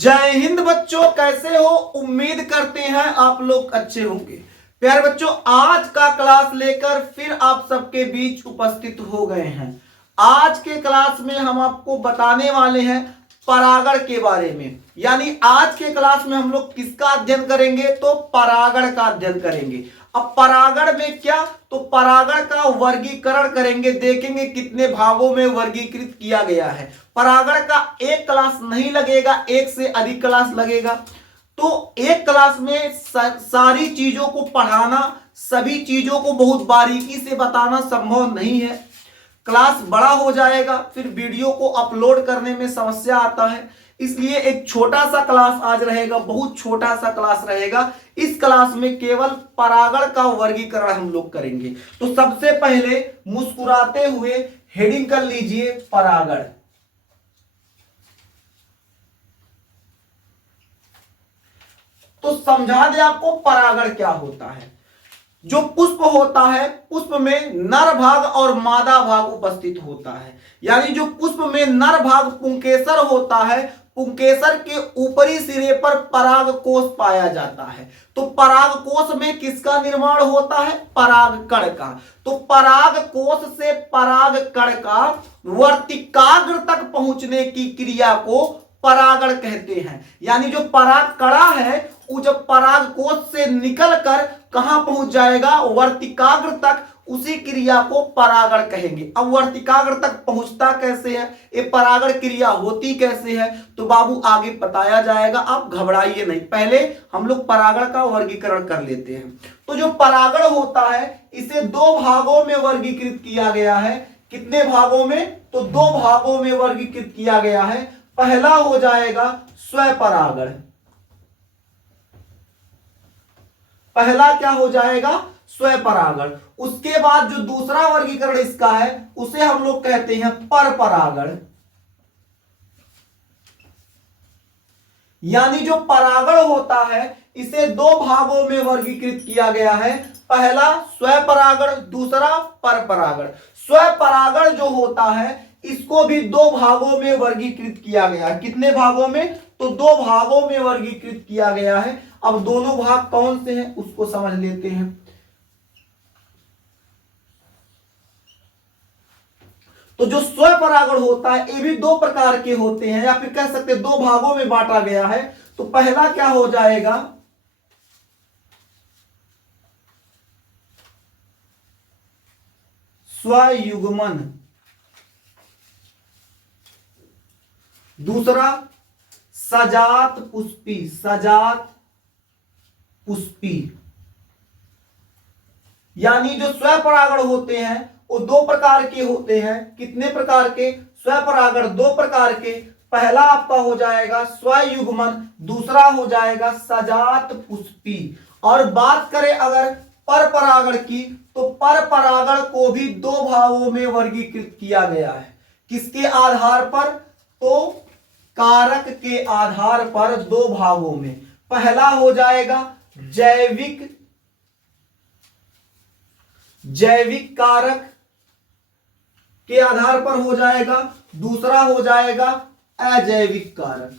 जय हिंद बच्चों, कैसे हो? उम्मीद करते हैं आप लोग अच्छे होंगे। प्यारे बच्चों, आज का क्लास लेकर फिर आप सबके बीच उपस्थित हो गए हैं। आज के क्लास में हम आपको बताने वाले हैं परागण के बारे में। यानी आज के क्लास में हम लोग किसका अध्ययन करेंगे? तो परागण का अध्ययन करेंगे। अब परागण में क्या, तो परागण का वर्गीकरण करेंगे, देखेंगे कितने भागों में वर्गीकृत किया गया है। परागण का एक क्लास नहीं लगेगा, एक से अधिक क्लास लगेगा। तो एक क्लास में सारी चीजों को पढ़ाना, सभी चीजों को बहुत बारीकी से बताना संभव नहीं है। क्लास बड़ा हो जाएगा, फिर वीडियो को अपलोड करने में समस्या आता है। इसलिए एक छोटा सा क्लास आज रहेगा, बहुत छोटा सा क्लास रहेगा। इस क्लास में केवल परागण का वर्गीकरण हम लोग करेंगे। तो सबसे पहले मुस्कुराते हुए हेडिंग कर लीजिए परागण। तो समझा दे आपको परागण क्या होता है। जो पुष्प होता है, पुष्प में नर भाग और मादा भाग उपस्थित होता है। यानी जो पुष्प में नर भाग पुंकेसर होता है, पुंकेसर के ऊपरी सिरे पर पराग कोष पाया जाता है। तो पराग कोष में किसका निर्माण होता है? पराग कण का। तो पराग कोष से पराग कण का वर्तिकाग्र तक पहुंचने की क्रिया को परागण कहते हैं। यानी जो पराग कणा है वो जब पराग कोष से निकलकर कहां पहुंच जाएगा? वर्तिकाग्र तक। उसी क्रिया को परागण कहेंगे। अब वर्तिकाग्र तक पहुंचता कैसे है, ये परागण क्रिया होती कैसे है, तो बाबू आगे बताया जाएगा, आप घबराइए नहीं। पहले हम लोग परागण का वर्गीकरण कर लेते हैं। तो जो परागण होता है इसे दो भागों में वर्गीकृत किया गया है। कितने भागों में? तो दो भागों में वर्गीकृत किया गया है। पहला हो जाएगा स्वपरागण। पहला क्या हो जाएगा? स्वपरागण। उसके बाद जो दूसरा वर्गीकरण इसका है उसे हम लोग कहते हैं परपरागण। यानी जो परागण होता है इसे दो भागों में वर्गीकृत किया गया है। पहला स्वपरागण, दूसरा परपरागण। स्वपरागण जो होता है इसको भी दो भागों में वर्गीकृत किया गया है। कितने भागों में? तो दो भागों में वर्गीकृत किया गया है। अब दोनों भाग कौन से हैं उसको समझ लेते हैं। तो जो स्वपरागण होता है ये भी दो प्रकार के होते हैं, या फिर कह सकते हैं दो भागों में बांटा गया है। तो पहला क्या हो जाएगा? स्वयुग्मन। दूसरा सजात पुष्पी। सजात पुष्पी। यानी जो स्वपरागण होते हैं वो दो प्रकार के होते हैं। कितने प्रकार के? स्वपरागण दो प्रकार के। पहला आपका हो जाएगा स्वयुग्मन, दूसरा हो जाएगा सजात पुष्पी। और बात करें अगर परपरागण की, तो परपरागण को भी दो भागों में वर्गीकृत किया गया है। किसके आधार पर? तो कारक के आधार पर दो भागों में। पहला हो जाएगा जैविक कारक के आधार पर हो जाएगा, दूसरा हो जाएगा अजैविक कारक।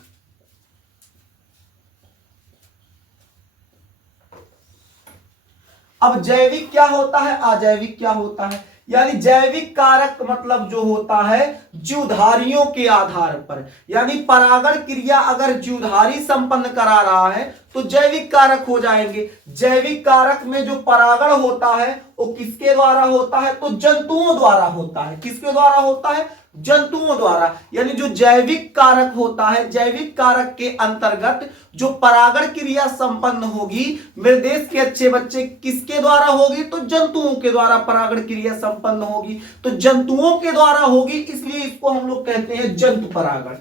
अब जैविक क्या होता है, अजैविक क्या होता है? यानी जैविक कारक मतलब जो होता है जीवधारियों के आधार पर। यानी परागण क्रिया अगर जीवधारी संपन्न करा रहा है तो जैविक कारक हो जाएंगे। जैविक कारक में जो परागण होता है वो किसके द्वारा होता है? तो जंतुओं द्वारा होता है। किसके द्वारा होता है? जंतुओं द्वारा। यानी जो जैविक कारक होता है, जैविक कारक के अंतर्गत जो परागण क्रिया संपन्न होगी मेरे देश के अच्छे बच्चे, किसके द्वारा होगी? तो जंतुओं के द्वारा परागण क्रिया संपन्न होगी। तो जंतुओं के द्वारा होगी, इसलिए इसको हम लोग कहते हैं जंतु परागण।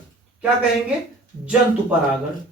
क्या कहेंगे? जंतु परागण।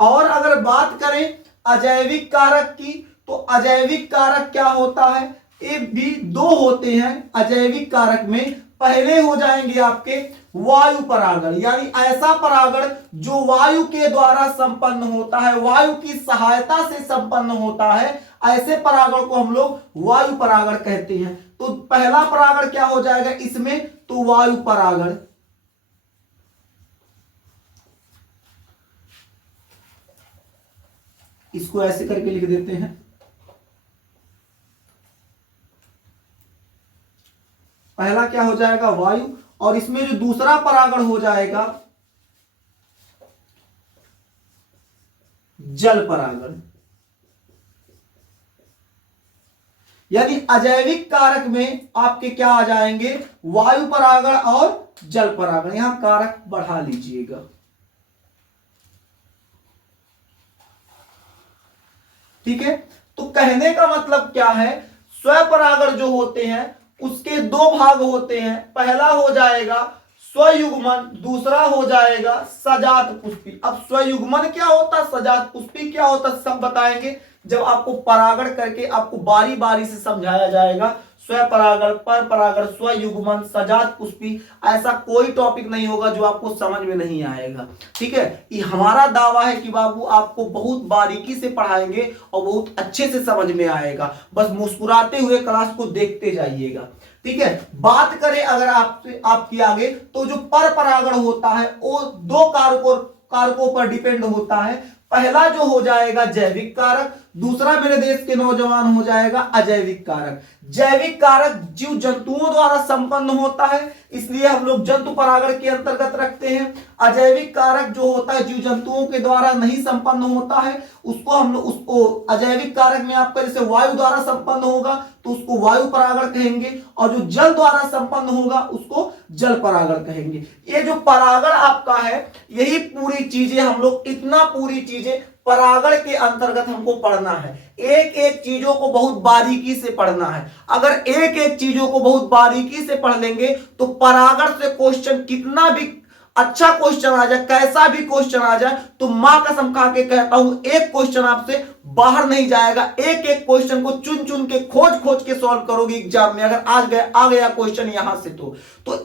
और अगर बात करें अजैविक कारक की, तो अजैविक कारक क्या होता है? ये भी दो होते हैं अजैविक कारक में। पहले हो जाएंगे आपके वायु परागण। यानी ऐसा परागण जो वायु के द्वारा संपन्न होता है, वायु की सहायता से संपन्न होता है, ऐसे परागण को हम लोग वायु परागण कहते हैं। तो पहला परागण क्या हो जाएगा इसमें, तो वायु परागण। इसको ऐसे करके लिख देते हैं, पहला क्या हो जाएगा वायु, और इसमें जो दूसरा परागण हो जाएगा जल परागण। यानी अजैविक कारक में आपके क्या आ जाएंगे, वायु परागण और जल परागण। यहां कारक बढ़ा लीजिएगा। ठीक है, तो कहने का मतलब क्या है, स्वपरागण जो होते हैं उसके दो भाग होते हैं, पहला हो जाएगा स्वयुग्मन, दूसरा हो जाएगा सजात पुष्पी। अब स्वयुग्मन क्या होता है, सजात पुष्पी क्या होता है, सब बताएंगे जब आपको परागण करके आपको बारी बारी से समझाया जाएगा। स्वपरागण, पर परागण, स्वयुग्मन, सजात पुष्पी, ऐसा कोई टॉपिक नहीं होगा जो आपको समझ में नहीं आएगा। ठीक है, ये हमारा दावा है कि बाबू आपको बहुत बारीकी से पढ़ाएंगे और बहुत अच्छे से समझ में आएगा। बस मुस्कुराते हुए क्लास को देखते जाइएगा। ठीक है, बात करें अगर आपकी आगे, तो जो पर परागण होता है वो दो कारकों पर डिपेंड होता है। पहला जो हो जाएगा जैविक कारक, दूसरा मेरे देश के नौजवान हो जाएगा अजैविक कारक। जैविक कारक जीव जंतुओं द्वारा संपन्न होता है, इसलिए हम लोग जंतु परागण के अंतर्गत रखते हैं। अजैविक कारक जो होता है जीव जंतुओं के द्वारा नहीं संपन्न होता है, उसको अजैविक कारक में आपका जैसे वायु द्वारा संपन्न होगा तो उसको वायु परागण कहेंगे, और जो जल द्वारा संपन्न होगा उसको जल परागण कहेंगे। ये जो परागण आपका है, यही पूरी चीजें हम लोग, इतना पूरी चीजें परागण के अंतर्गत हमको पढ़ना है। एक एक चीजों को बहुत बारीकी से पढ़ना है। अगर एक एक चीजों को बहुत बारीकी से पढ़ लेंगे तो परागण से क्वेश्चन कितना भी अच्छा क्वेश्चन आ जाए, कैसा भी क्वेश्चन आ जाए, तो मां कसम खा के कहता हूं एक क्वेश्चन आपसे बाहर नहीं जाएगा। एक एक क्वेश्चन को चुन चुन के खोज के सॉल्व करोगे एग्जाम में, अगर आ गया क्वेश्चन यहां से तो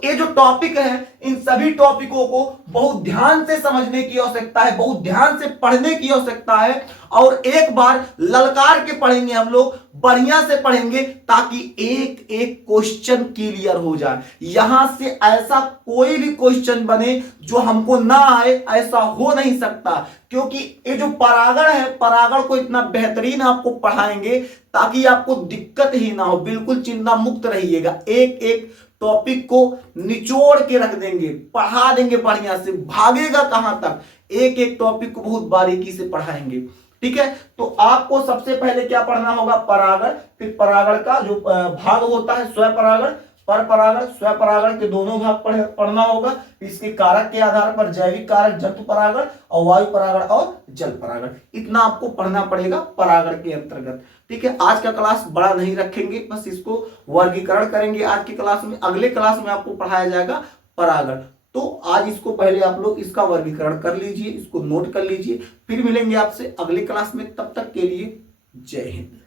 ये जो टॉपिक है, इन सभी टॉपिकों को बहुत ध्यान से समझने की आवश्यकता है, बहुत ध्यान से पढ़ने की आवश्यकता है, और एक बार ललकार के पढ़ेंगे हम लोग, बढ़िया से पढ़ेंगे ताकि एक एक क्वेश्चन क्लियर हो जाए। यहां से ऐसा कोई भी क्वेश्चन बने जो हमको ना आए, ऐसा हो नहीं सकता, क्योंकि ये जो परागण है, परागण को इतना बेहतरीन आपको पढ़ाएंगे ताकि आपको दिक्कत ही ना हो, बिल्कुल चिंता मुक्त रहिएगा। एक एक टॉपिक को निचोड़ के रख देंगे, पढ़ा देंगे बढ़िया से, भागेगा कहां तक। एक एक टॉपिक को बहुत बारीकी से पढ़ाएंगे। ठीक है, तो आपको सबसे पहले क्या पढ़ना होगा, परागण, फिर परागण का जो भाग होता है स्वपरागण, पर परागण, स्वपरागण के दोनों भाग पढ़ना होगा। इसके कारक के आधार पर जैविक कारक, जंतु परागण, और वायु परागण और जल परागण, इतना आपको पढ़ना पड़ेगा परागण के अंतर्गत। ठीक है, आज का क्लास बड़ा नहीं रखेंगे, बस इसको वर्गीकरण करेंगे आज की क्लास में। अगले क्लास में आपको पढ़ाया जाएगा परागण। तो आज इसको पहले आप लोग इसका वर्गीकरण कर लीजिए, इसको नोट कर लीजिए, फिर मिलेंगे आपसे अगले क्लास में। तब तक के लिए जय हिंद।